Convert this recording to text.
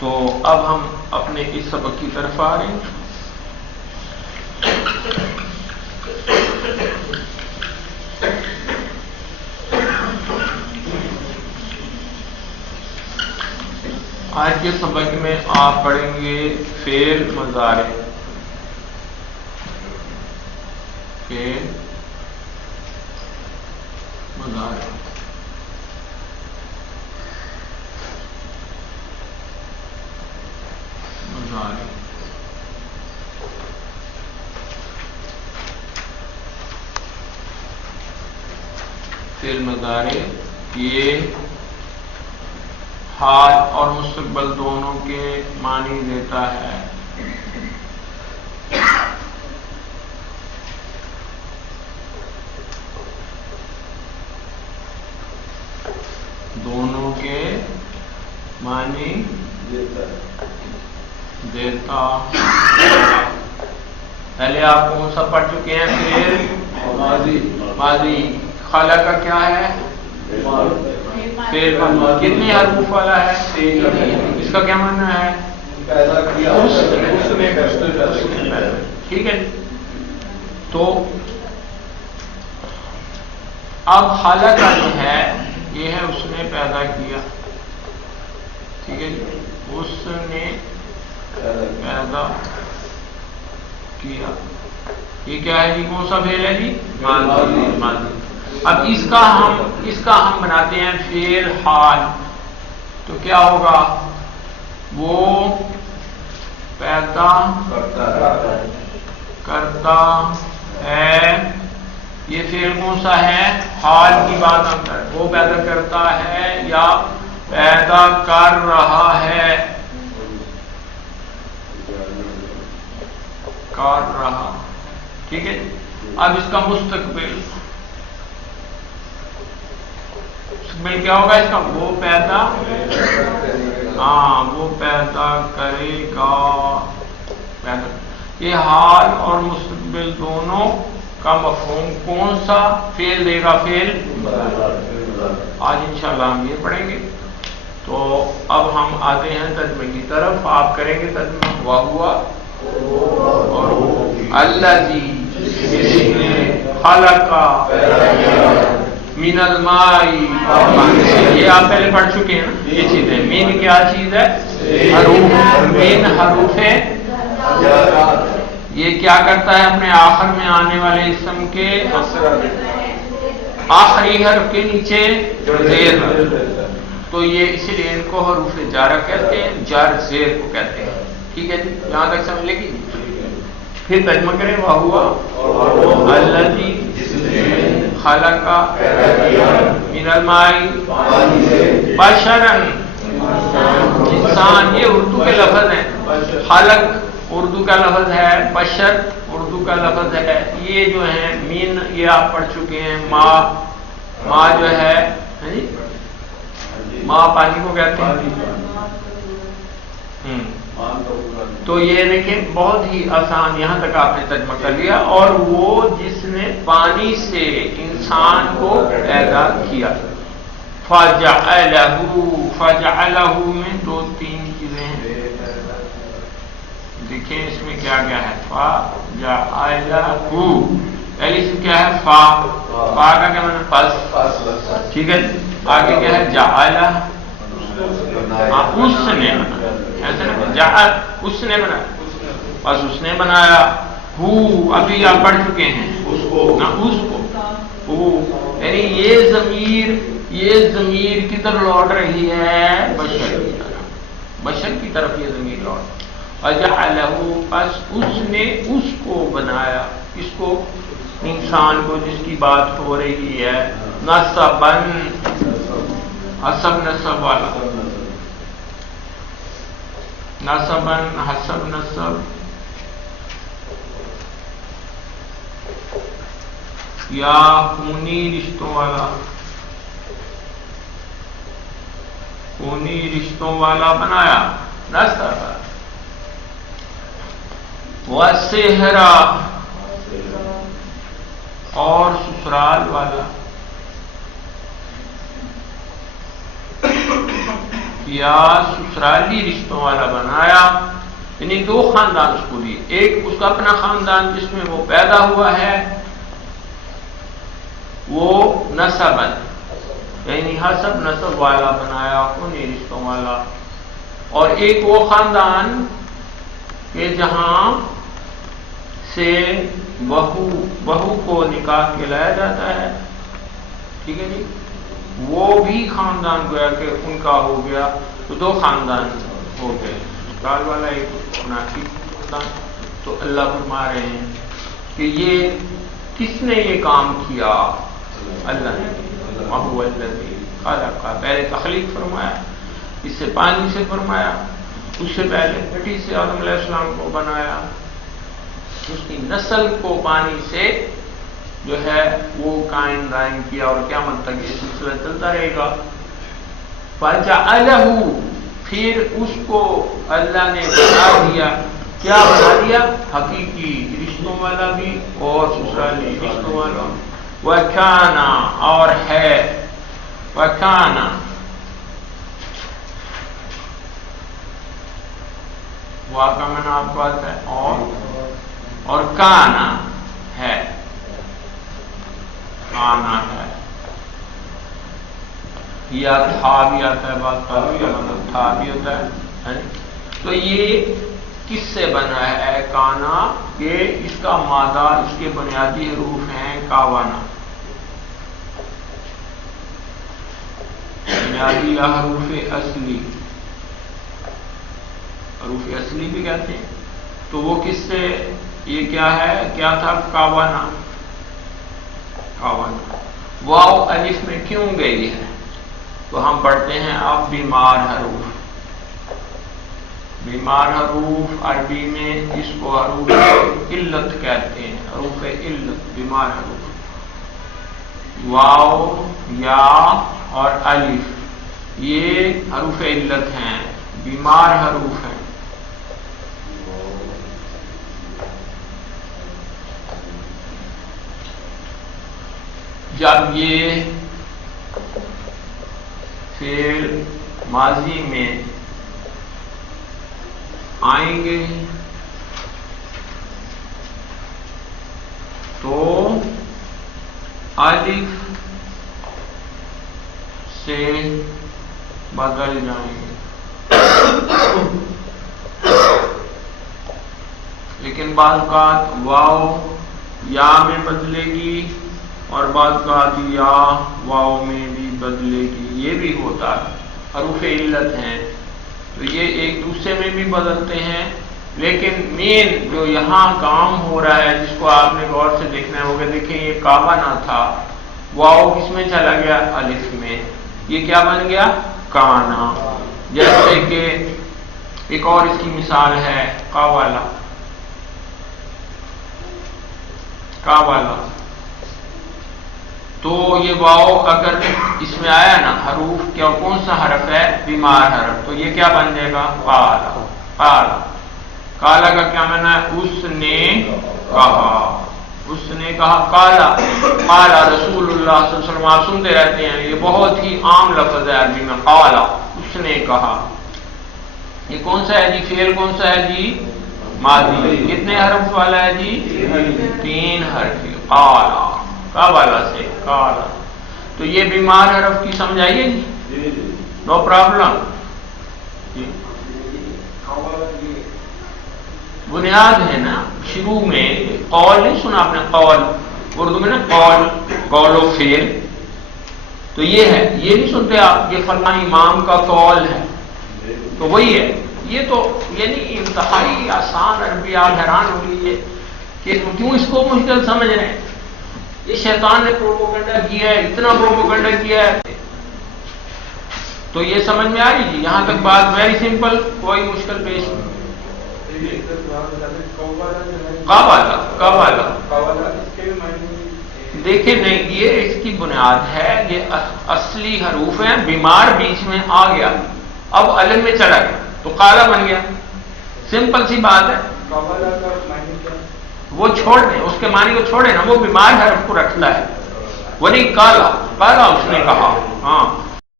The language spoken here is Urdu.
تو اب ہم اپنے اس سبق کی طرف آ رہے ہیں. آج کے سبق میں آپ پڑھیں گے فعل مضارع. فعل مضارع فعل مضارع یہ حال اور مستقبل دونوں کے معنی دیتا ہے. دونوں کے معنی دیتا. پہلے آپ کون سا پڑھ چکے ہیں؟ فعل ماضی. خلا کا کیا ہے؟ فعل کتنے حروف والا ہے؟ اس کا کیا معنی ہے؟ ٹھیک ہے. تو اب خلا کا جو ہے یہ ہے اس نے پیدا کیا. ٹھیک ہے. اس نے پیدا کیا. یہ کیا ہے جی؟ کون سا فعل ہے جی؟ ماضی. اب اس کا ہم بناتے ہیں فعل حال. تو کیا ہوگا؟ وہ پیدا کرتا ہے. یہ فعل کون سا ہے؟ حال کی بات ہم کر. وہ پیدا کرتا ہے یا پیدا کر رہا ہے؟ کر رہا. ٹھیک ہے. اب اس کا مستقبل کیا ہوگا اس کا؟ وہ پیدا کرے گا. یہ حال اور مستقبل دونوں کا مفہوم کون سا فعل دے گا؟ فعل. آج انشاءاللہ ہم یہ پڑھیں گے. تو اب ہم آتے ہیں ترجمے کی طرف. آپ کریں گے ترجمہ. وہوا اور الذی جس نے خلق من الماء. یہ آپ پہلے پڑھ چکے ہیں نا یہ چیزیں. مین کیا چیز ہے؟ حروف. مین حروف ہے. یہ کیا کرتا ہے؟ اپنے آخر میں آنے والے اسم کے آخری حرف کے نیچے زیر. تو یہ اسی لیے ان کو حروف جارہ کہتے ہیں. جار زیر کو کہتے ہیں. ٹھیک ہے جی. یہاں تک سمجھ لے گی. پھر ترجمہ کریں. وہوا الذی خلق من الماء بشرا. انسان یہ اردو کے لفظ ہیں. خلق اردو کا لفظ ہے. بشر اردو کا لفظ ہے. یہ جو ہے مین یہ آپ پڑھ چکے ہیں. ماں جو ہے ماں پانی کو کہتے ہیں. تو یہ دیکھیں بہت ہی آسان. یہاں تک آپ نے ترجمہ کر لیا. اور وہ جس نے پانی سے انسان کو پیدا کیا. فجعلہ میں دو تین چیزیں ہیں. دیکھیں اس میں کیا کیا ہے. فجعلہ پہلی چیز کیا ہے؟ فا کا کیا مطلب؟ پس. ٹھیک ہے. آگے کیا ہے؟ جعلہ اس نے بنایا. ایسے نا جعل اس نے بنایا. بس اس نے بنایا. ہو ابھی آپ پڑھ چکے ہیں. اس کو یعنی یہ ضمیر کدھر لوٹ رہی ہے؟ بشر کی طرف. بشر کی طرف یہ ضمیر لوٹ. وجعلہ پس اس نے اس کو بنایا. اس کو انسان کو جس کی بات ہو رہی ہے. نصبن حسب نصب والا. نصبن حسب نصب. یا خونی رشتوں والا. خونی رشتوں والا بنایا. نصب وسہرا اور سسرال والا. یا سسرالی رشتوں والا بنایا، یعنی دو خاندان اس کو دیے، ایک اس کا اپنا خاندان جس میں وہ پیدا ہوا ہے، وہ نسبن یعنی حسب نسب والا بنایا، انہیں رشتوں والا، اور ایک وہ خاندان کہ جہاں سے بہو کو نکاح کے لایا جاتا ہے، ٹھیک ہے جی، وہ بھی خاندان گویا کہ ان کا ہو گیا، تو دو خاندان ہو گئے، سسرال والا ایک منافی خاندان۔ تو اللہ فرما رہے ہیں کہ یہ کس نے یہ کام کیا؟ اللہ نے، وَهُوَ الَّذِي خَلَقَ، پہلے تخلیق فرمایا، اس سے پانی سے فرمایا، اس سے پہلے مٹی سے آدم علیہ السلام کو بنایا، اس کی نسل کو پانی سے جو ہے وہ قائم دائم کیا، اور قیامت تک یہ سلسلہ چلتا رہے گا۔ فَجَعَلَهُ، پھر اس کو اللہ نے بنا دیا، کیا بنا دیا؟ حقیقی رشتوں والا بھی اور سسرالی رشتوں والا۔ وَكَانَ، اور ہے، وَكَانَ واقع میں آپ کو آتا ہے، اور کانا ہے، کانا ہے، یا تھا بھی آتا ہے، بات کا مطلب تھا بھی ہوتا ہے۔ تو یہ کس سے بنا ہے کانا؟ کہ اس کا مادہ، اس کے بنیادی حروف ہیں کاوانا، بنیادی یا حروف اصلی، حروف اصلی بھی کہتے ہیں۔ تو وہ کس سے، یہ کیا ہے، کیا تھا؟ کاوانا، کاوانا۔ واو الف میں کیوں گئی ہے؟ تو ہم پڑھتے ہیں اب بیمار حروف۔ بیمار حروف عربی میں اس کو حروف علت کہتے ہیں، حروف علت، بیمار حروف، واو، یا اور الف، یہ حروف علت ہیں، بیمار حروف ہیں۔ جب یہ فعل ماضی میں آئیں گے تو الف سے بدل جائیں گے، لیکن بعض اوقات واو یا میں بدلے گی، اور بعض اوقات یا واو میں بھی بدلے گی، یہ بھی ہوتا ہے، حروف علت ہیں، تو یہ ایک دوسرے میں بھی بدلتے ہیں۔ لیکن مین جو یہاں کام ہو رہا ہے، جس کو آپ نے غور سے دیکھنا ہے، وہ کہ دیکھیں یہ کعبہ نہ تھا، واو کس میں چلا گیا؟ الف میں، یہ کیا بن گیا؟ کانا۔ جیسے کہ ایک اور اس کی مثال ہے قاوالا، قاوالا، تو یہ واو اگر اس میں آیا نا حروف، کیا کون سا حرف ہے؟ بیمار حرف، تو یہ کیا بن جائے گا؟ قالا، قالا۔ قالا کا کیا معنی ہے؟ اس نے کہا، اس نے کہا، قالا، قالا رسول اللہ صلی اللہ علیہ وسلم، آپ سنتے رہتے ہیں، یہ بہت ہی عام لفظ ہے عربی میں، قالا، اس نے کہا۔ یہ کون سا ہے جی؟ فعل کون سا ہے جی؟ ماضی۔ کتنے حرف والا ہے جی؟ 3 حرف، قالا، قاوالا سے قالا۔ تو یہ بیمار حرف کی سمجھ آئیے جی؟ No problem. بنیاد ہے نا، شروع میں قول نہیں سنا آپ نے؟ قول اردو میں نا، قول، قول و فعل، تو یہ ہے، یہ نہیں سنتے آپ یہ فلاں امام کا قول ہے، تو وہی ہے یہ، تو یعنی انتہائی آسان عربی، آپ حیران ہو لیجیے کہ کیوں اس کو مشکل سمجھ رہے ہیں۔ یہ شیطان نے پروپیگنڈا کیا ہے، اتنا پروپیگنڈا کیا ہے، تو یہ سمجھ میں آ رہی جی؟ یہاں تک بات ویری سمپل، کوئی مشکل پیش نہیں۔ قوالا، قوالا، دیکھیں نہیں، یہ اس کی بنیاد ہے، یہ اصلی حروف ہیں، بیمار بیچ میں آ گیا، اب الف میں چلا گیا تو قالا بن گیا، سمپل سی بات ہے۔ وہ چھوڑ دیں، اس کے معنی کو چھوڑیں نا، وہ بیمار حرف کو رکھتا ہے، وہ نہیں کالا، کالا اس نے کہا، ہاں